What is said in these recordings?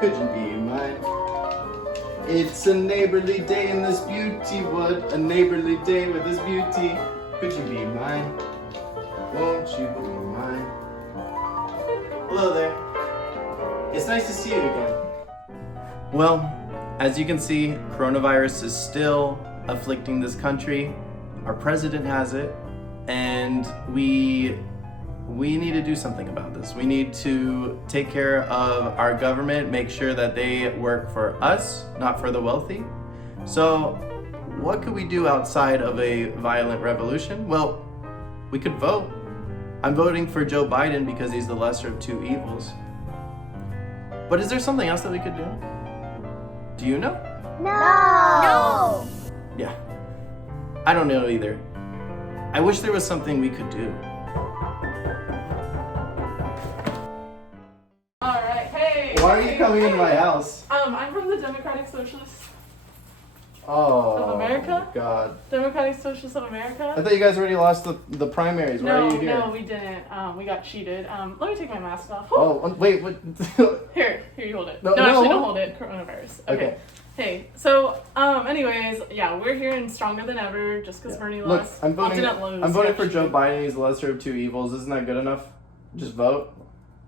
Could you be mine? It's a neighborly day in this beauty wood, a neighborly day with this beauty. Could you be mine? Won't you be mine? Hello there. It's nice to see you again. Well, as you can see, coronavirus is still afflicting this country. Our president has it, and we need to do something about this. We need to take care of our government, make sure that they work for us, not for the wealthy. So what could we do outside of a violent revolution? Well, we could vote. I'm voting for Joe Biden because he's the lesser of two evils. But is there something else that we could do? Do you know? No! Yeah. I don't know either. I wish there was something we could do. Alright, hey! Why are you coming into my house? I'm from the Democratic Socialists Oh, of America? God. Democratic Socialists of America? I thought you guys already lost the primaries. Why are you here? No, we didn't. We got cheated. Let me take my mask off. Oh, wait, what? Here, you hold it. No, Actually, no. don't hold it. Coronavirus. Okay. Hey, so, anyways, yeah, we're here and stronger than ever just because Bernie Look, lost. I'm Well, voting. didn't lose. I'm voting He for got Joe cheated. Biden. He's the lesser of two evils. Isn't that good enough? Just vote.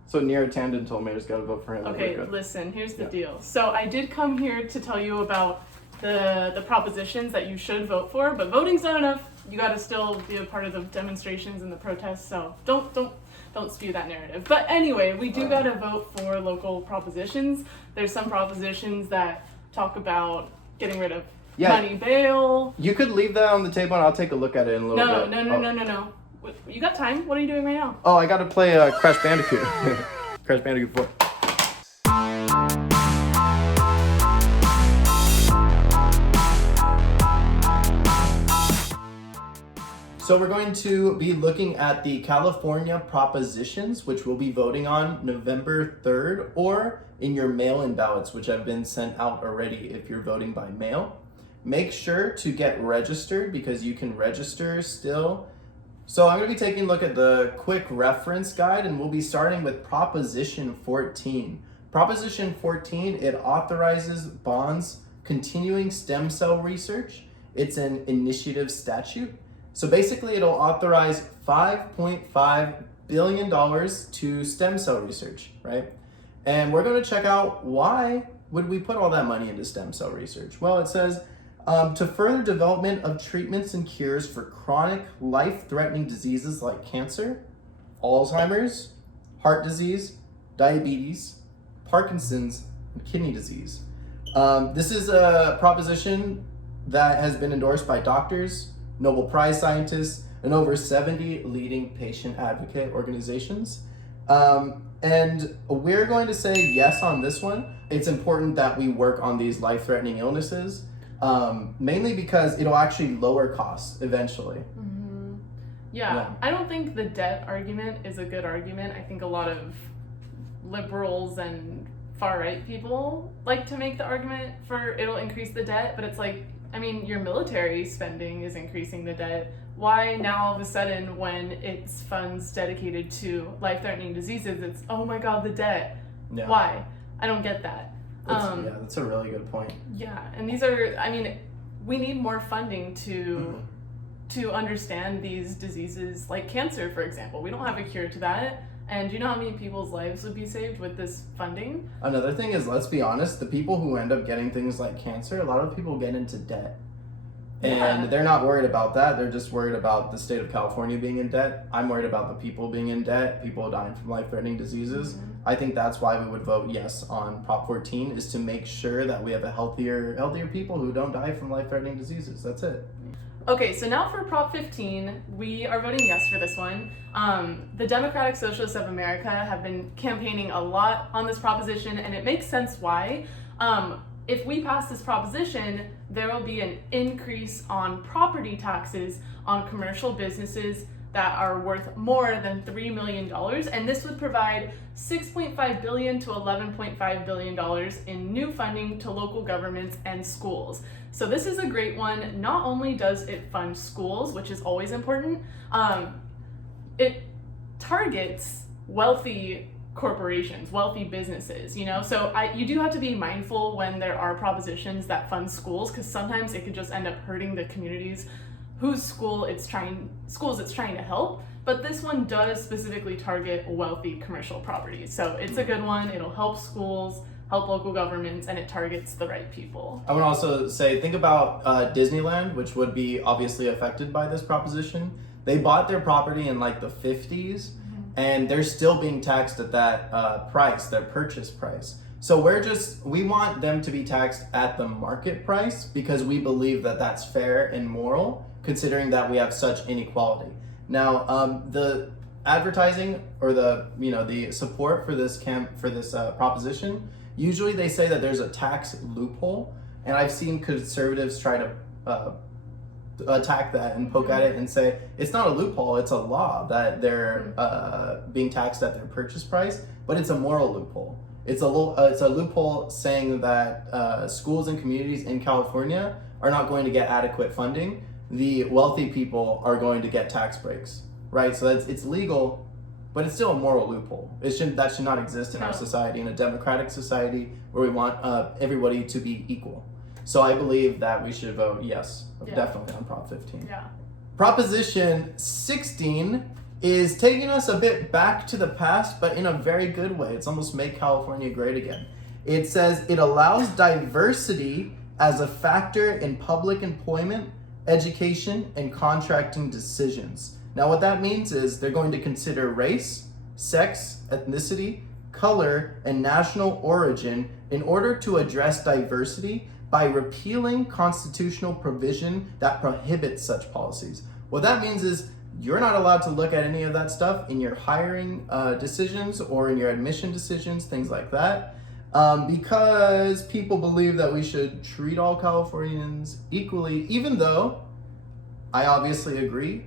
So Neera Tanden told me I just gotta vote for him. Okay, listen, here's the deal. So I did come here to tell you about the propositions that you should vote for, but voting's not enough. You gotta still be a part of the demonstrations and the protests, so don't spew that narrative. But anyway, we do gotta vote for local propositions. There's some propositions that talk about getting rid of money bail. You could leave that on the table and I'll take a look at it in a little bit. No. You got time? What are you doing right now? Oh, I gotta play Crash Bandicoot. Crash Bandicoot 4. So we're going to be looking at the California propositions, which we'll be voting on November 3rd, or in your mail-in ballots, which have been sent out already if you're voting by mail. Make sure to get registered because you can register still. So I'm going to be taking a look at the quick reference guide, and we'll be starting with Proposition 14. Proposition 14, it authorizes bonds continuing stem cell research. It's an initiative statute. So basically it'll authorize $5.5 billion to stem cell research, right? And we're going to check out why would we put all that money into stem cell research? Well, it says, to further development of treatments and cures for chronic, life-threatening diseases like cancer, Alzheimer's, heart disease, diabetes, Parkinson's, and kidney disease. This is a proposition that has been endorsed by doctors, Nobel Prize scientists, and over 70 leading patient advocate organizations. And we're going to say yes on this one. It's important that we work on these life-threatening illnesses. Mainly because it'll actually lower costs eventually. Mm-hmm. Yeah, I don't think the debt argument is a good argument. I think a lot of liberals and far-right people like to make the argument for it'll increase the debt, but it's like, I mean, your military spending is increasing the debt. Why now all of a sudden when it's funds dedicated to life-threatening diseases, it's, oh my God, the debt. Yeah. Why? I don't get that. That's a really good point. Yeah, and these are, I mean, we need more funding to understand these diseases like cancer, for example. We don't have a cure to that. And do you know how many people's lives would be saved with this funding? Another thing is, let's be honest, the people who end up getting things like cancer, a lot of people get into debt. And they're not worried about that. They're just worried about the state of California being in debt. I'm worried about the people being in debt, people dying from life-threatening diseases. Mm-hmm. I think that's why we would vote yes on Prop 14, is to make sure that we have a healthier people who don't die from life-threatening diseases. That's it. Okay, so now for Prop 15, we are voting yes for this one. The Democratic Socialists of America have been campaigning a lot on this proposition, and it makes sense why. If we pass this proposition, there will be an increase on property taxes on commercial businesses that are worth more than $3 million, and this would provide $6.5 billion to $11.5 billion in new funding to local governments and schools. So this is a great one. Not only does it fund schools, which is always important, it targets wealthy corporations, wealthy businesses, you know? So you do have to be mindful when there are propositions that fund schools, because sometimes it could just end up hurting the communities whose schools it's trying to help. But this one does specifically target wealthy commercial properties. So it's a good one. It'll help schools, help local governments, and it targets the right people. I would also say, think about Disneyland, which would be obviously affected by this proposition. They bought their property in like the 50s, and they're still being taxed at that price, their purchase price. So we want them to be taxed at the market price because we believe that that's fair and moral, considering that we have such inequality. Now, the advertising or the support for this proposition, usually they say that there's a tax loophole, and I've seen conservatives try to attack that and poke at it and say it's not a loophole, it's a law that they're being taxed at their purchase price, but it's a moral loophole. It's a loophole saying that schools and communities in California are not going to get adequate funding. The wealthy people are going to get tax breaks, right? So it's legal, but it's still a moral loophole. That should not exist in our society, in a democratic society where we want everybody to be equal. So I believe that we should vote yes, definitely on Prop 15. Yeah. Proposition 16 is taking us a bit back to the past, but in a very good way. It's almost make California great again. It says it allows diversity as a factor in public employment, education, and contracting decisions. Now what that means is they're going to consider race, sex, ethnicity, color, and national origin in order to address diversity by repealing constitutional provision that prohibits such policies. What that means is you're not allowed to look at any of that stuff in your hiring decisions or in your admission decisions, things like that, because people believe that we should treat all Californians equally, even though I obviously agree,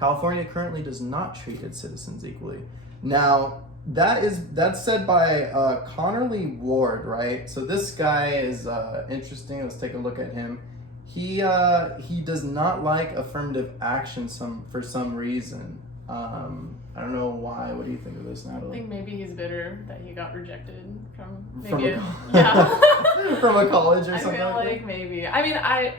California currently does not treat its citizens equally. Now, that's said by Connerly Ward, right? So this guy is interesting. Let's take a look at him. He does not like affirmative action for some reason. I don't know why. What do you think of this, Natalie? I think maybe he's bitter that he got rejected from from a college or something. I feel like maybe. I mean,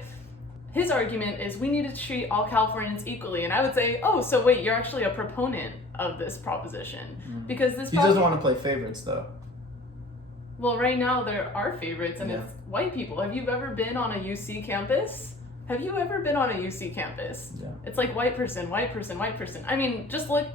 his argument is we need to treat all Californians equally, and I would say, oh, so wait, you're actually a proponent of this proposition because this. He doesn't want to play favorites, though. Well, right now there are favorites, and it's white people. Have you ever been on a UC campus? Have you ever been on a UC campus? Yeah. It's like white person, white person, white person. I mean, just look.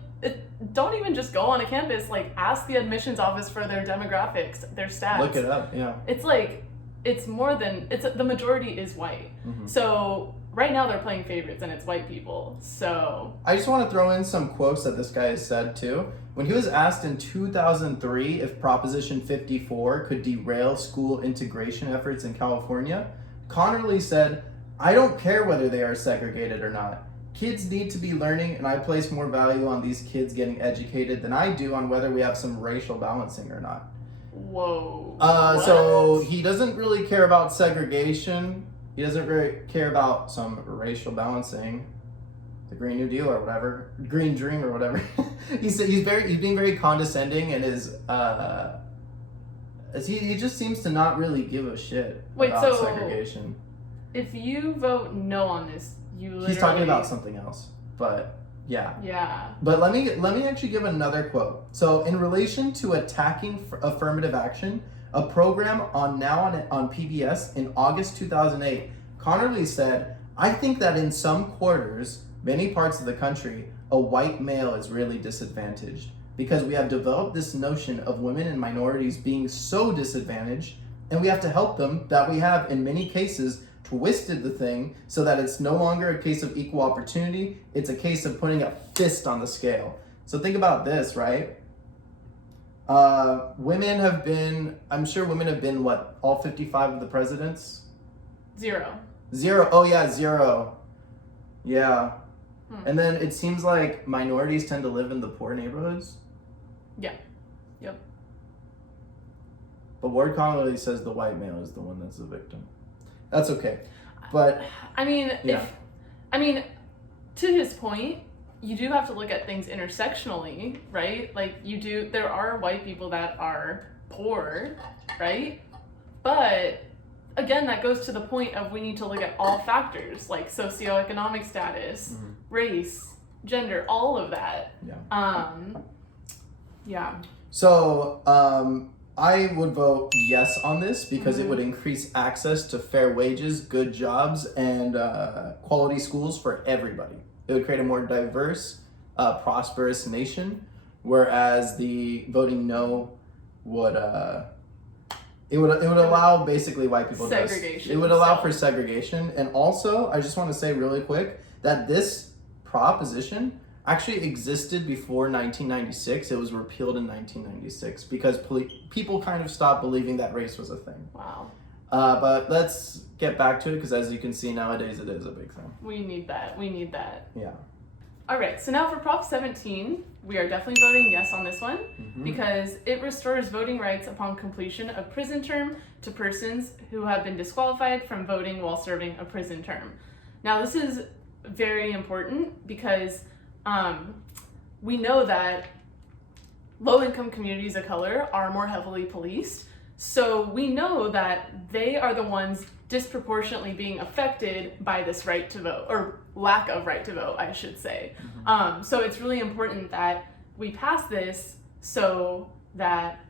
Don't even just go on a campus. Like, ask the admissions office for their demographics, their stats. Look it up. Yeah. It's like. It's more than the majority is white. Mm-hmm. So right now they're playing favorites and it's white people. So I just want to throw in some quotes that this guy has said too. When he was asked in 2003 if Proposition 54 could derail school integration efforts in California, Connerly said, "I don't care whether they are segregated or not. Kids need to be learning, and I place more value on these kids getting educated than I do on whether we have some racial balancing or not." Whoa. So he doesn't really care about segregation. He doesn't really care about some racial balancing, the Green New Deal or whatever, Green Dream or whatever. He's being very condescending and he just seems to not really give a shit about segregation. If you vote no on this, you literally... He's talking about something else, but... Yeah. Yeah. But let me actually give another quote. So in relation to attacking affirmative action, a program on PBS in August 2008, Connerly said, "I think that in some quarters, many parts of the country, a white male is really disadvantaged because we have developed this notion of women and minorities being so disadvantaged, and we have to help them, that we have in many cases twisted the thing so that it's no longer a case of equal opportunity, it's a case of putting a fist on the scale." So think about this, right? Women have been what, all 55 of the presidents? Zero. Oh yeah, zero. Yeah. And then it seems like minorities tend to live in the poor neighborhoods. Yeah. Yep. But Ward Connerly says the white male is the one that's the victim. That's okay. But to his point, you do have to look at things intersectionally, right? Like there are white people that are poor, right? But again, that goes to the point of we need to look at all factors like socioeconomic status, race, gender, all of that. Yeah. So I would vote yes on this because it would increase access to fair wages, good jobs, and quality schools for everybody. It would create a more diverse, prosperous nation, whereas the voting no would it would allow basically white people segregation. It would allow for segregation, and also I just want to say really quick that this proposition actually existed before 1996. It was repealed in 1996 because people kind of stopped believing that race was a thing. Wow. But let's get back to it because as you can see nowadays, it is a big thing. We need that. Yeah. All right, so now for Prop 17, we are definitely voting yes on this one because it restores voting rights upon completion of prison term to persons who have been disqualified from voting while serving a prison term. Now, this is very important because we know that low-income communities of color are more heavily policed. So we know that they are the ones disproportionately being affected by this right to vote, or lack of right to vote, I should say. So it's really important that we pass this so that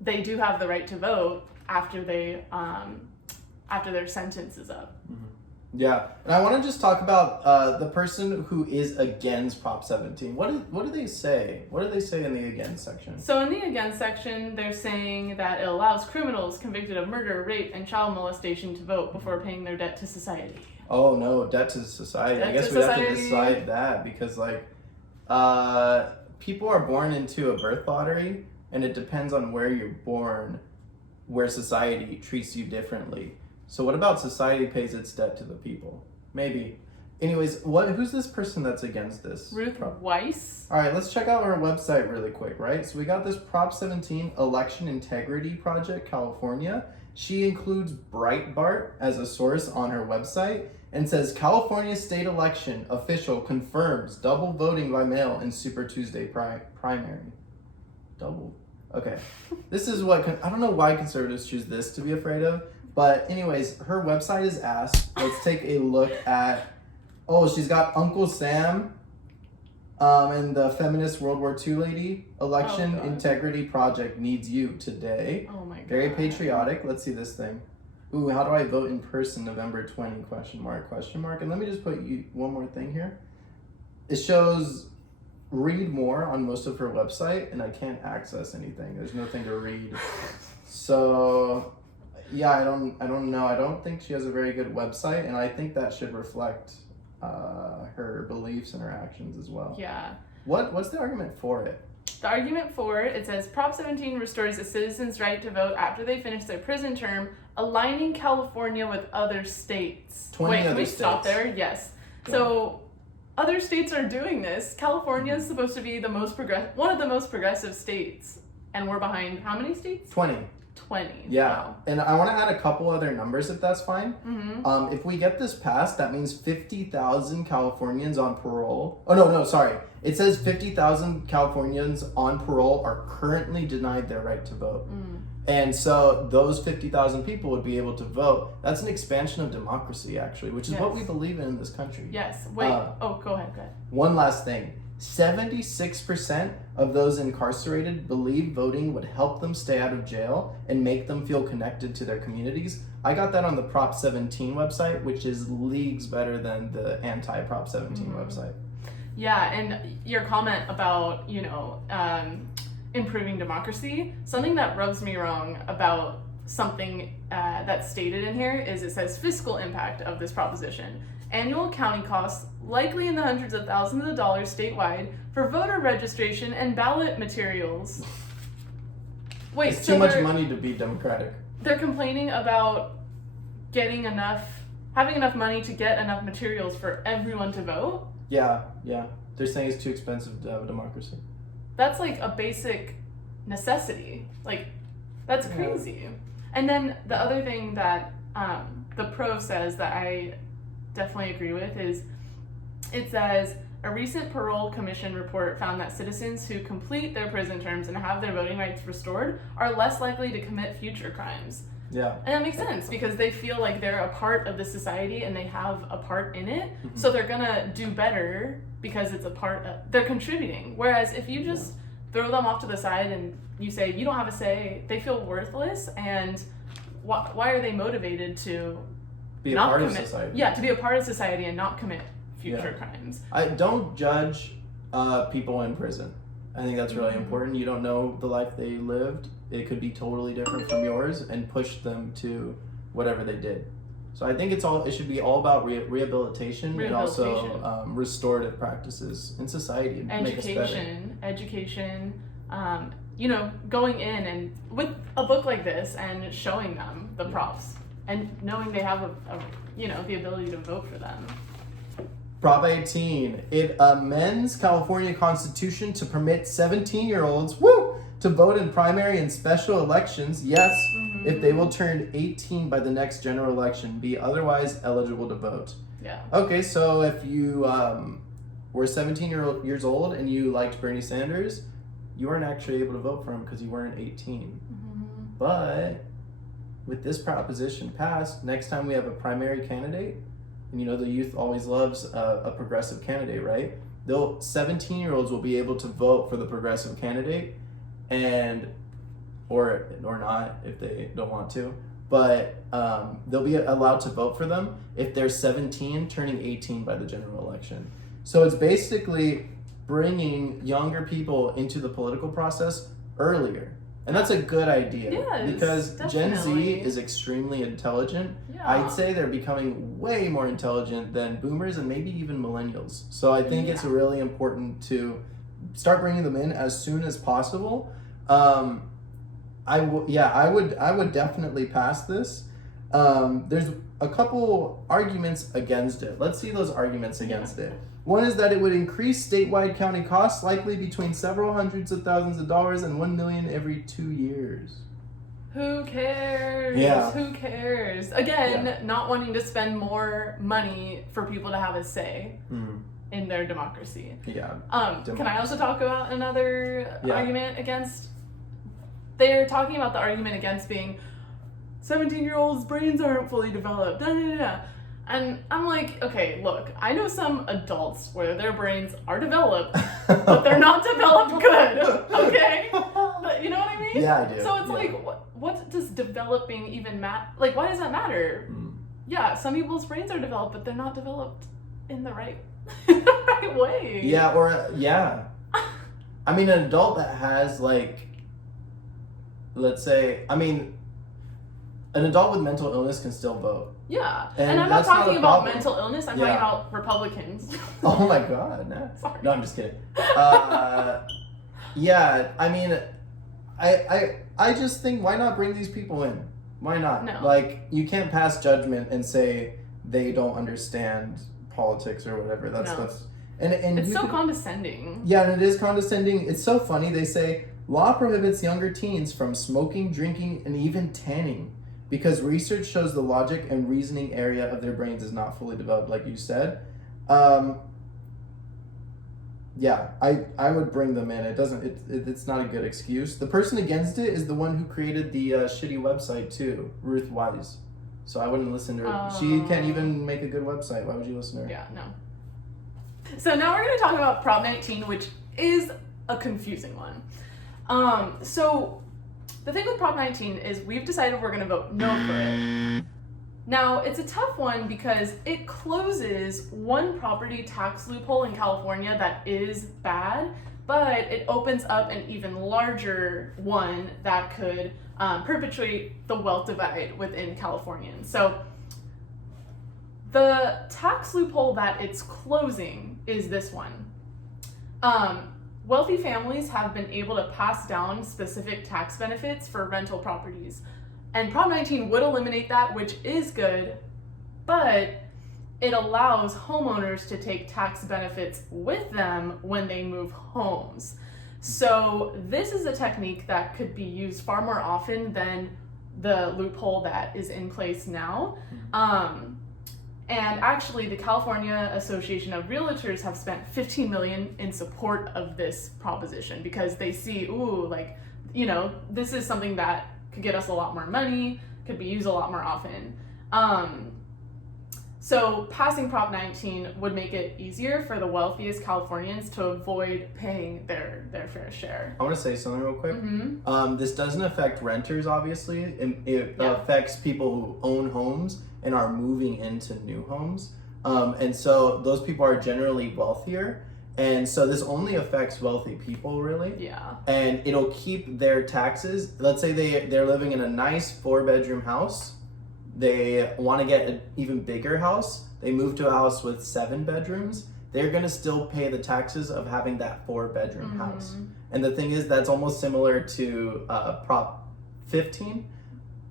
they do have the right to vote after their sentence is up. Yeah, and I want to just talk about the person who is against Prop 17. What do they say? What do they say in the against section? So in the against section, they're saying that it allows criminals convicted of murder, rape, and child molestation to vote before paying their debt to society. Oh no, debt to society. I guess we have to decide that because people are born into a birth lottery, and it depends on where you're born, where society treats you differently. So what about society pays its debt to the people? Maybe. Anyways, who's this person that's against this? Ruth Weiss. All right, let's check out her website really quick, right? So we got this Prop 17 Election Integrity Project, California. She includes Breitbart as a source on her website and says California state election official confirms double voting by mail in Super Tuesday primary. Double. Okay. This is what, I don't know why conservatives choose this to be afraid of. But anyways, her website is asked. Let's take a look at, she's got Uncle Sam and the feminist World War II lady. Election Integrity Project needs you today. Oh my God. Very patriotic. Let's see this thing. Ooh, how do I vote in person November 20, question mark. And let me just put one more thing here. It shows read more on most of her website, and I can't access anything. There's nothing to read. So... yeah, I don't know. I don't think she has a very good website, and I think that should reflect her beliefs and her actions as well. Yeah. What's the argument for it? The argument for it says Prop 17 restores a citizen's right to vote after they finish their prison term, aligning California with other states. 20 Wait, other can we states. stop there? Yes. Go So other states are doing this. California is supposed to be one of the most progressive states, and we're behind how many states? 20. 20. Yeah, Wow. and I want to add a couple other numbers if that's fine. Mm-hmm. If we get this passed, that means 50,000 Californians on parole. Oh, no, sorry. It says 50,000 Californians on parole are currently denied their right to vote. And so those 50,000 people would be able to vote. That's an expansion of democracy, actually, which is what we believe in this country. Yes. Wait. Go ahead. One last thing. 76% of those incarcerated believe voting would help them stay out of jail and make them feel connected to their communities. I got that on the Prop 17 website, which is leagues better than the anti-Prop 17 website. Yeah, and your comment about, improving democracy, something that rubs me wrong about something that's stated in here is it says fiscal impact of this proposition. Annual accounting costs, likely in the hundreds of thousands of dollars statewide, for voter registration and ballot materials. Wait, it's too much money to be democratic. They're complaining about having enough money to get enough materials for everyone to vote? Yeah. They're saying it's too expensive to have a democracy. That's like a basic necessity. Like, that's crazy. And then the other thing that the pro says that I definitely agree with is it says a recent parole commission report found that citizens who complete their prison terms and have their voting rights restored are less likely to commit future crimes. Yeah. And that makes sense because they feel like they're a part of the society and they have a part in it. So they're gonna do better because it's a part of, they're contributing. Whereas if you just throw them off to the side and you say, you don't have a say, they feel worthless, and why are they motivated to be a not part commit, of society? Yeah, to be a part of society and not commit future crimes. I don't judge people in prison. I think that's really important. You don't know the life they lived. It could be totally different from yours, and push them to whatever they did. So I think it should be all about rehabilitation and also restorative practices in society. Education. You know, going in and with a book like this and showing them the props and knowing they have the ability to vote for them. Prop 18, it amends California Constitution to permit 17-year-olds, to vote in primary and special elections, if they will turn 18 by the next general election, be otherwise eligible to vote. Yeah. Okay, so if you were 17 years old and you liked Bernie Sanders, you weren't actually able to vote for him because you weren't 18. But with this proposition passed, next time we have a primary candidate, and you know the youth always loves a progressive candidate, right? 17-year-olds will be able to vote for the progressive candidate, and or not if they don't want to, but they'll be allowed to vote for them if they're 17 turning 18 by the general election. So it's basically bringing younger people into the political process earlier. And that's a good idea, because Gen Z is extremely intelligent. I'd say they're becoming way more intelligent than boomers and maybe even millennials. So I think it's really important to start bringing them in as soon as possible. I would definitely pass this. There's a couple arguments against it. Let's see those arguments against it. One is that it would increase statewide county costs, likely between several hundreds of thousands of dollars and $1 million every 2 years. Who cares? Who cares? Again, not wanting to spend more money for people to have a say in their democracy. Can I also talk about another argument against? They're talking about the argument against being 17-year-olds' brains aren't fully developed. And I'm like, okay, look, I know some adults where their brains are developed, but they're not developed good, okay? But you know what I mean? Yeah, I do. So it's like, what does developing even matter? Like, why does that matter? Yeah, some people's brains are developed, but they're not developed in the right way. I mean, an adult that has, like, let's say, an adult with mental illness can still vote. Yeah, and I'm not talking about mental illness, I'm talking about Republicans. Oh my God, no. Sorry. No, I'm just kidding. I just think, why not bring these people in? Why not? No. Like, you can't pass judgment and say they don't understand politics or whatever. That's and it's so condescending. Yeah, and it is condescending. It's so funny. They say law prohibits younger teens from smoking, drinking, and even tanning, because research shows the logic and reasoning area of their brains is not fully developed, like you said. I would bring them in. It's not a good excuse. The person against it is the one who created the shitty website too, Ruth Wise. So I wouldn't listen to her. She can't even make a good website. Why would you listen to her? Yeah, no. So now we're going to talk about Prop 19, which is a confusing one. So the thing with Prop 19 is we've decided we're going to vote no for it. Now, it's a tough one because it closes one property tax loophole in California that is bad, but it opens up an even larger one that could perpetuate the wealth divide within Californians. So the tax loophole that it's closing is this one. Wealthy families have been able to pass down specific tax benefits for rental properties. And Prop 19 would eliminate that, which is good, but it allows homeowners to take tax benefits with them when they move homes. So this is a technique that could be used far more often than the loophole that is in place now. And actually, the California Association of Realtors have spent $15 million in support of this proposition because they see, this is something that could get us a lot more money, could be used a lot more often. So passing Prop 19 would make it easier for the wealthiest Californians to avoid paying their fair share. I want to say something real quick. Mm-hmm. This doesn't affect renters, obviously. It affects people who own homes and are moving into new homes. And so those people are generally wealthier. And so this only affects wealthy people, really. Yeah. And it'll keep their taxes. Let's say they're living in a nice 4-bedroom house. They want to get an even bigger house. They move to a house with 7 bedrooms. They're going to still pay the taxes of having that 4-bedroom house. And the thing is, that's almost similar to Prop 15.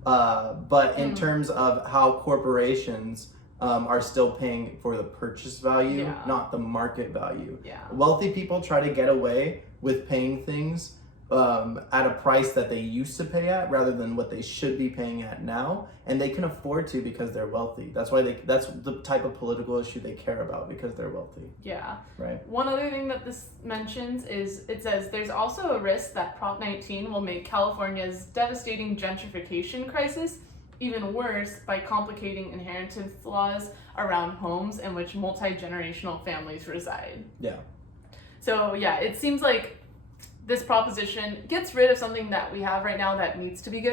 But in terms of how corporations are still paying for the purchase value, not the market value. Yeah. Wealthy people try to get away with paying things at a price that they used to pay at rather than what they should be paying at now, and they can afford to because they're wealthy. That's why that's the type of political issue they care about, because they're wealthy. Yeah. Right. One other thing that this mentions is it says there's also a risk that Prop 19 will make California's devastating gentrification crisis even worse by complicating inheritance laws around homes in which multi-generational families reside. Yeah. So yeah, it seems like this proposition gets rid of something that we have right now that needs to be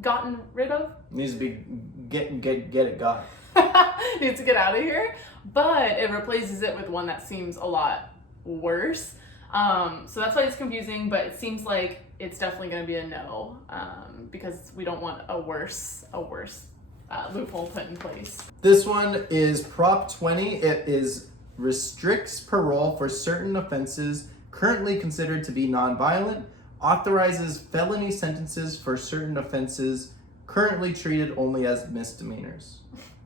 gotten rid of. Needs to be get it got. Needs to get out of here, but it replaces it with one that seems a lot worse. So that's why it's confusing, but it seems like it's definitely going to be a no, because we don't want a worse loophole put in place. This one is Prop 20. It restricts parole for certain offenses currently considered to be nonviolent, authorizes felony sentences for certain offenses currently treated only as misdemeanors.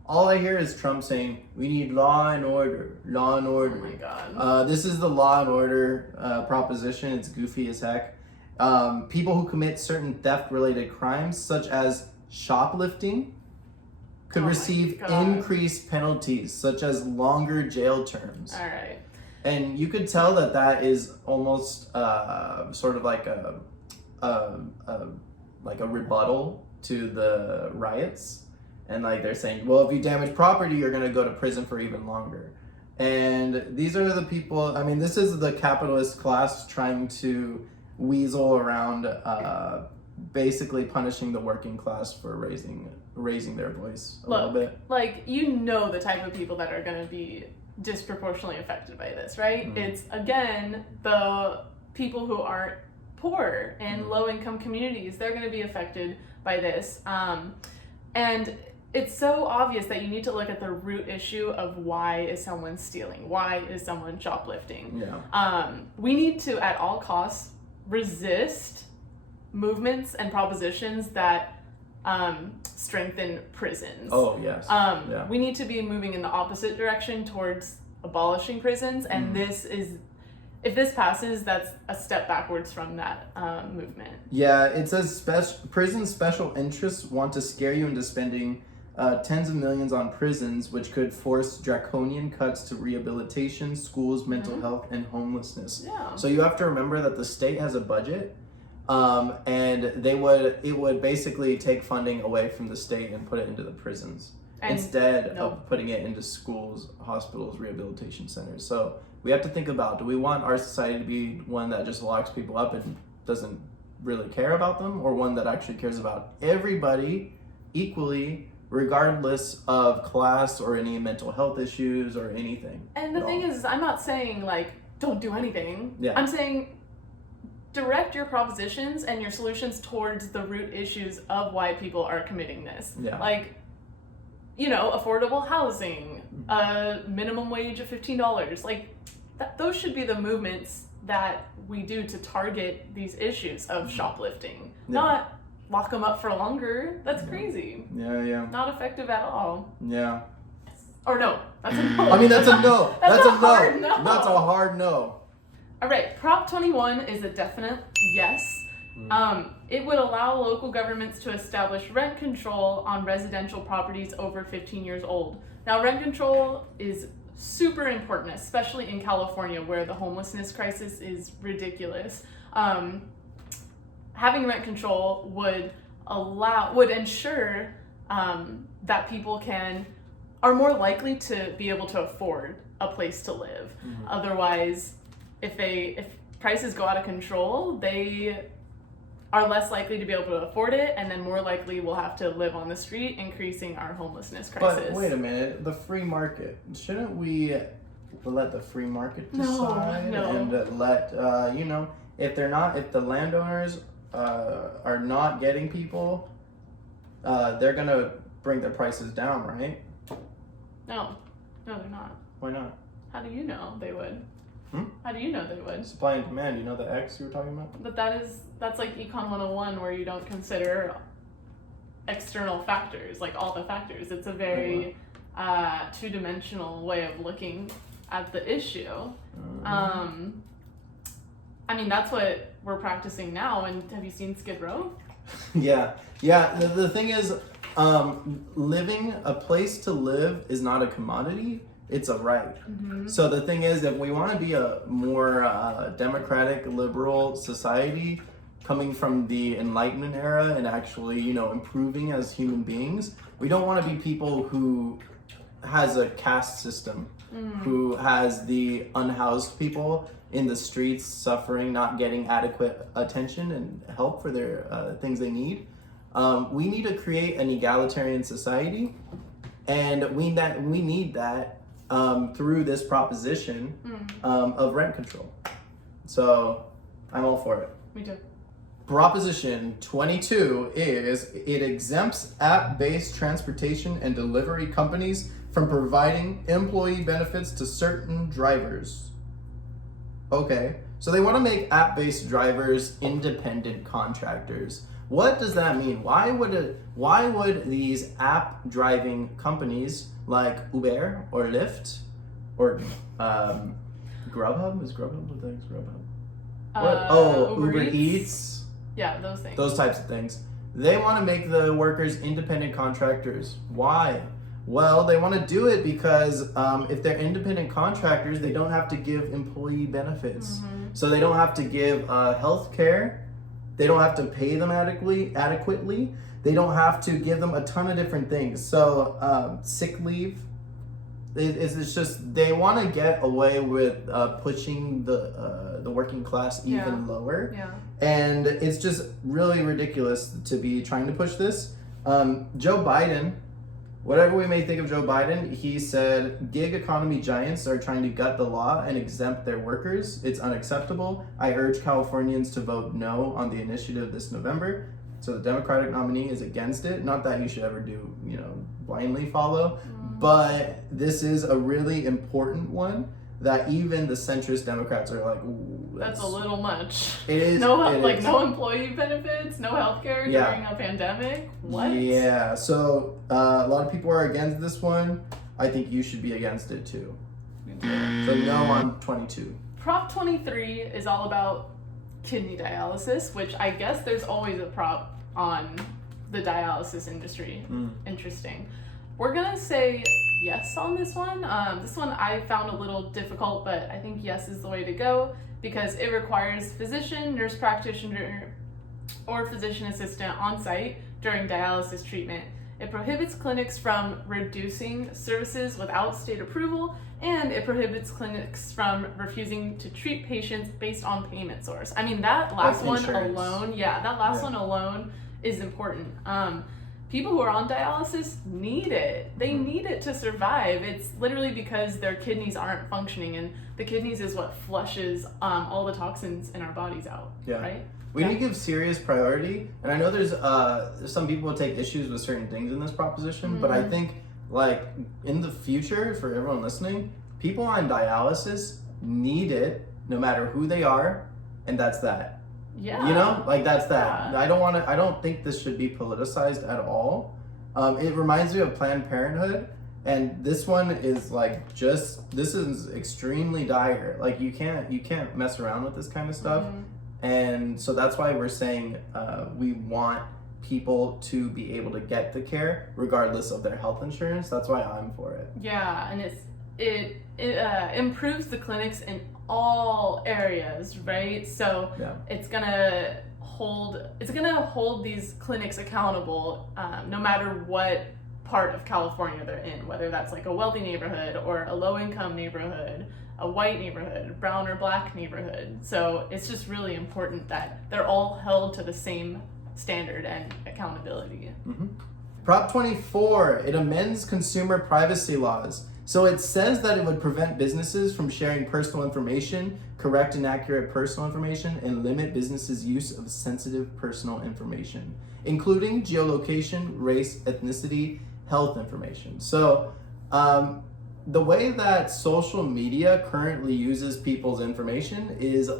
All I hear is Trump saying, we need law and order, law and order. Oh my God. This is the law and order proposition. It's goofy as heck. People who commit certain theft-related crimes, such as shoplifting, could receive increased penalties, such as longer jail terms. All right. And you could tell that is almost sort of like a rebuttal to the riots. And like they're saying, well, if you damage property, you're going to go to prison for even longer. And these are the people, I mean, this is the capitalist class trying to weasel around basically punishing the working class for raising their voice a little bit. Like, the type of people that are going to be disproportionately affected by this, right? It's, again, the people who aren't poor and low-income communities. They're going to be affected by this. And it's so obvious that you need to look at the root issue of why is someone stealing? Why is someone shoplifting? Yeah. We need to, at all costs, resist movements and propositions that strengthen prisons. Oh, yes. Yeah. We need to be moving in the opposite direction towards abolishing prisons, and if this passes, that's a step backwards from that movement. Yeah, it says prison special interests want to scare you into spending tens of millions on prisons, which could force draconian cuts to rehabilitation, schools, mental health, and homelessness. Yeah. So you have to remember that the state has a budget, and it would basically take funding away from the state and put it into the prisons instead of putting it into schools, hospitals, rehabilitation centers. So we have to think about, do we want our society to be one that just locks people up and doesn't really care about them, or one that actually cares about everybody equally, regardless of class or any mental health issues or anything? And the thing is, I'm not saying, like, don't do anything. Yeah. I'm saying direct your propositions and your solutions towards the root issues of why people are committing this. Yeah. Like, affordable housing, a minimum wage of $15. Like, those should be the movements that we do to target these issues of shoplifting, not lock them up for longer. That's crazy. Yeah. Not effective at all. Yeah. Or no, that's a no. I mean, that's a no. That's a no. hard no. That's a hard no. All right, Prop 21 is a definite yes. It would allow local governments to establish rent control on residential properties over 15 years old. Now, rent control is super important, especially in California, where the homelessness crisis is ridiculous. Having rent control would ensure that people are more likely to be able to afford a place to live. Otherwise, if prices go out of control, they are less likely to be able to afford it, and then more likely will have to live on the street, increasing our homelessness crisis. But wait a minute, the free market. Shouldn't we let the free market decide? No. And let if the landowners are not getting people, they're gonna bring their prices down, right? No, they're not. Why not? How do you know they would? How do you know they would? Supply and demand, you know the X you were talking about? But that's like Econ 101, where you don't consider external factors, like all the factors. It's a very two-dimensional way of looking at the issue. I mean, that's what we're practicing now. And have you seen Skid Row? Yeah. The thing is, a place to live is not a commodity. It's a right. So the thing is, if we want to be a more democratic, liberal society, coming from the Enlightenment era and actually, improving as human beings, we don't want to be people who has a caste system, who has the unhoused people in the streets suffering, not getting adequate attention and help for their things they need. We need to create an egalitarian society, and we need that through this proposition of rent control. So I'm all for it. Me too. Proposition 22 is it exempts app-based transportation and delivery companies from providing employee benefits to certain drivers. Okay, so they want to make app-based drivers independent contractors. What does that mean? Why would these app driving companies like Uber or Lyft or Grubhub? Is Grubhub? What the heck is Grubhub? Uber Eats. Yeah, those things. Those types of things. They want to make the workers independent contractors. Why? Well, they want to do it because if they're independent contractors, they don't have to give employee benefits. So they don't have to give health care. They don't have to pay them adequately. They don't have to give them a ton of different things. So sick leave. It's just they want to get away with pushing the working class even lower. Yeah. And it's just really ridiculous to be trying to push this. Joe Biden, whatever we may think of Joe Biden, he said gig economy giants are trying to gut the law and exempt their workers. It's unacceptable. I urge Californians to vote no on the initiative this November. So the Democratic nominee is against it. Not that you should ever do, blindly follow, but this is a really important one that even the centrist Democrats are like, ooh, that's a little much. It is. No employee benefits, no healthcare during a pandemic. What? Yeah. So a lot of people are against this one. I think you should be against it too. So no on 22. Prop 23 is all about kidney dialysis, which I guess there's always a prop on the dialysis industry. Interesting. We're gonna say yes on this one. This one I found a little difficult, but I think yes is the way to go because it requires physician, nurse practitioner, or physician assistant on site during dialysis treatment. It prohibits clinics from reducing services without state approval, and it prohibits clinics from refusing to treat patients based on payment source. I mean, that last one alone is important. People who are on dialysis need it. They need it to survive. It's literally because their kidneys aren't functioning, and the kidneys is what flushes all the toxins in our bodies out, right? We need to give serious priority, and I know there's some people who take issues with certain things in this proposition, but I think in the future, for everyone listening, people on dialysis need it no matter who they are, and that's that. Yeah. That's that. Yeah. I don't think this should be politicized at all. It reminds me of Planned Parenthood, and this one is this is extremely dire. Like you can't mess around with this kind of stuff. And so that's why we're saying we want people to be able to get the care regardless of their health insurance. That's why I'm for it. Yeah, and it improves the clinics in all areas, right? So it's gonna hold these clinics accountable, no matter what part of California they're in, whether that's like a wealthy neighborhood or a low income neighborhood, a white neighborhood, brown or black neighborhood. So it's just really important that they're all held to the same standard and accountability. Mm-hmm. Prop 24, it amends consumer privacy laws. So it says that it would prevent businesses from sharing personal information, correct and accurate personal information, and limit businesses' use of sensitive personal information, including geolocation, race, ethnicity, health information. So the way that social media currently uses people's information is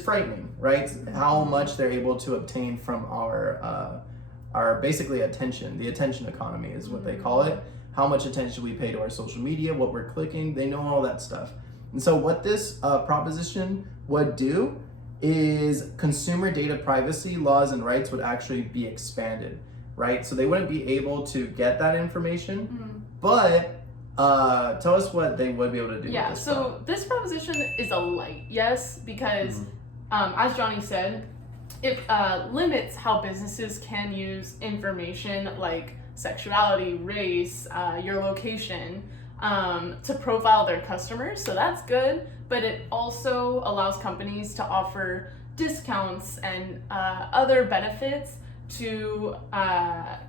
frightening, right? How much they're able to obtain from our basically attention. The attention economy is what they call it. How much attention we pay to our social media, what we're clicking, they know all that stuff. And so what this proposition would do is consumer data privacy laws and rights would actually be expanded, right? So they wouldn't be able to get that information, but tell us what they would be able to do. Yeah, with this so this proposition is a light yes, because as Johnny said, it limits how businesses can use information like sexuality, race, your location, to profile their customers. So that's good, but it also allows companies to offer discounts and other benefits to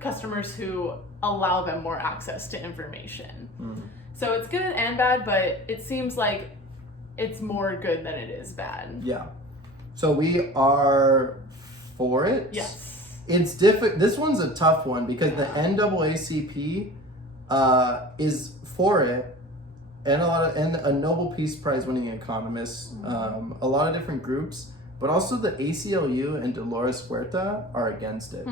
customers who allow them more access to information. So it's good and bad, but it seems like it's more good than it is bad. Yeah. So we are for it. Yes. It's difficult. This one's a tough one because the NAACP is for it, and a Nobel Peace Prize winning economist, a lot of different groups, but also the ACLU and Dolores Huerta are against it.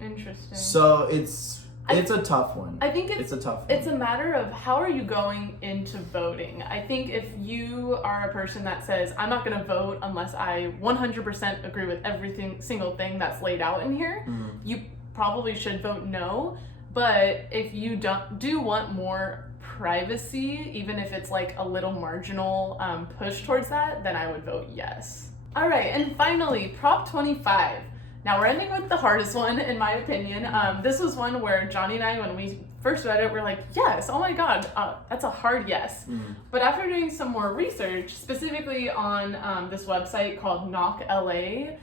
Interesting. So it's a tough one. I think it's a tough one. It's a matter of how are you going into voting. I think if you are a person that says, I'm not going to vote unless I 100% agree with every single thing that's laid out in here, you probably should vote no. But if you do want more privacy, even if it's like a little marginal push towards that, then I would vote yes. All right, and finally, Prop 25. Now we're ending with the hardest one, in my opinion. This was one where Johnny and I, when we first read it, we're like, yes, oh my God, that's a hard yes. But after doing some more research, specifically on this website called Knock LA,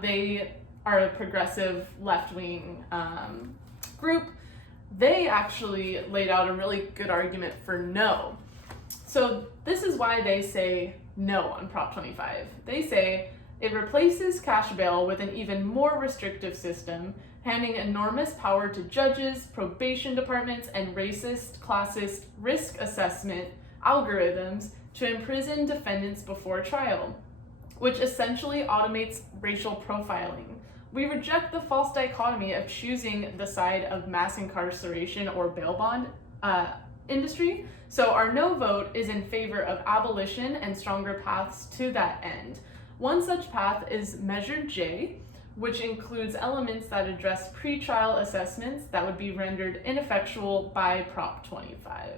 they are a progressive left-wing group. They actually laid out a really good argument for no. So this is why they say no on Prop 25. They say, it replaces cash bail with an even more restrictive system, handing enormous power to judges, probation departments, and racist, classist risk assessment algorithms to imprison defendants before trial, which essentially automates racial profiling. We reject the false dichotomy of choosing the side of mass incarceration or bail bond industry, so our no vote is in favor of abolition and stronger paths to that end. One such path is Measure J, which includes elements that address pretrial assessments that would be rendered ineffectual by Prop 25.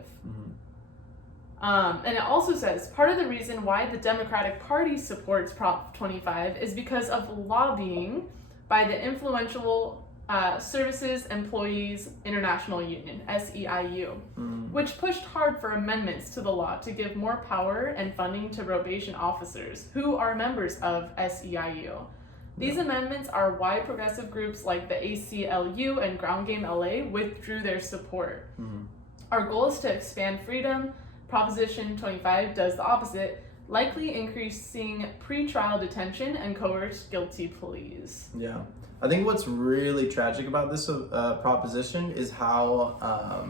And it also says, part of the reason why the Democratic Party supports Prop 25 is because of lobbying by the influential Services Employees International Union, SEIU, which pushed hard for amendments to the law to give more power and funding to probation officers who are members of SEIU. These amendments are why progressive groups like the ACLU and Ground Game LA withdrew their support. Our goal is to expand freedom. Proposition 25 does the opposite, likely increasing pretrial detention and coerced guilty pleas. Yeah. I think what's really tragic about this proposition is how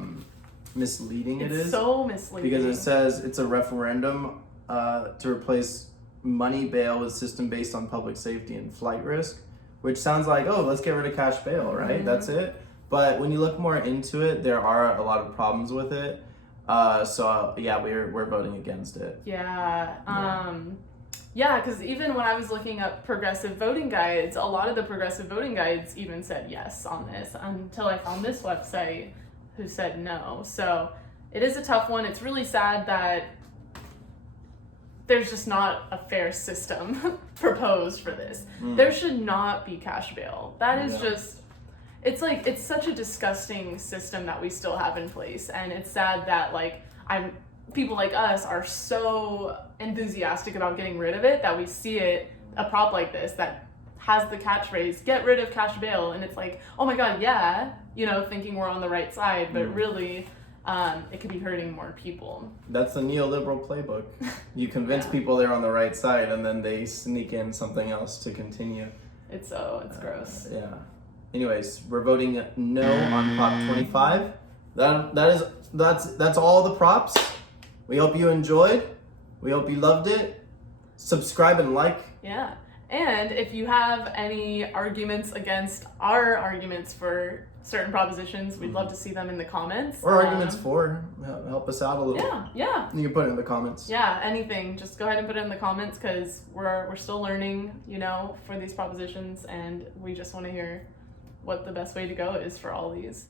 misleading it is. It's so misleading. Because it says it's a referendum to replace money bail with system based on public safety and flight risk, which sounds like, oh, let's get rid of cash bail, right? That's it. But when you look more into it, there are a lot of problems with it. So yeah, we're voting against it. Yeah. Yeah, because even when I was looking up progressive voting guides, a lot of the progressive voting guides even said yes on this until I found this website who said no. So it is a tough one. It's really sad that there's just not a fair system proposed for this. There should not be cash bail. That is just, it's such a disgusting system that we still have in place. And it's sad that people like us are so enthusiastic about getting rid of it that we see it, a prop like this that has the catchphrase, get rid of cash bail. And it's like, oh my God, yeah, thinking we're on the right side, but really, it could be hurting more people. That's the neoliberal playbook. You convince people they're on the right side, and then they sneak in something else to continue. It's gross. Yeah. Anyways, we're voting no on Prop 25. That's all the props. We hope you enjoyed. We hope you loved it. Subscribe and like. Yeah. And if you have any arguments against our arguments for certain propositions, we'd love to see them in the comments. Or arguments for. Help us out a little. Yeah. You can put it in the comments. Yeah, anything. Just go ahead and put it in the comments because we're still learning, for these propositions, and we just want to hear what the best way to go is for all these.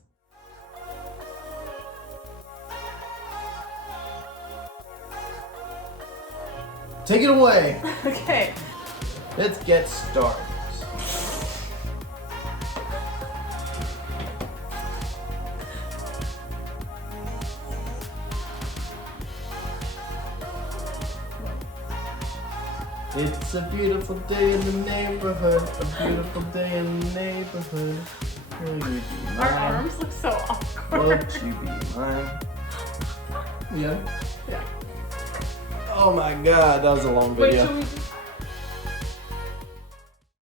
Take it away. Okay. Let's get started. It's a beautiful day in the neighborhood. A beautiful day in the neighborhood. Will you be mine? Our arms look so awkward. Would you be mine? Yeah? Yeah. Oh my God, that was a long video. Wait, should we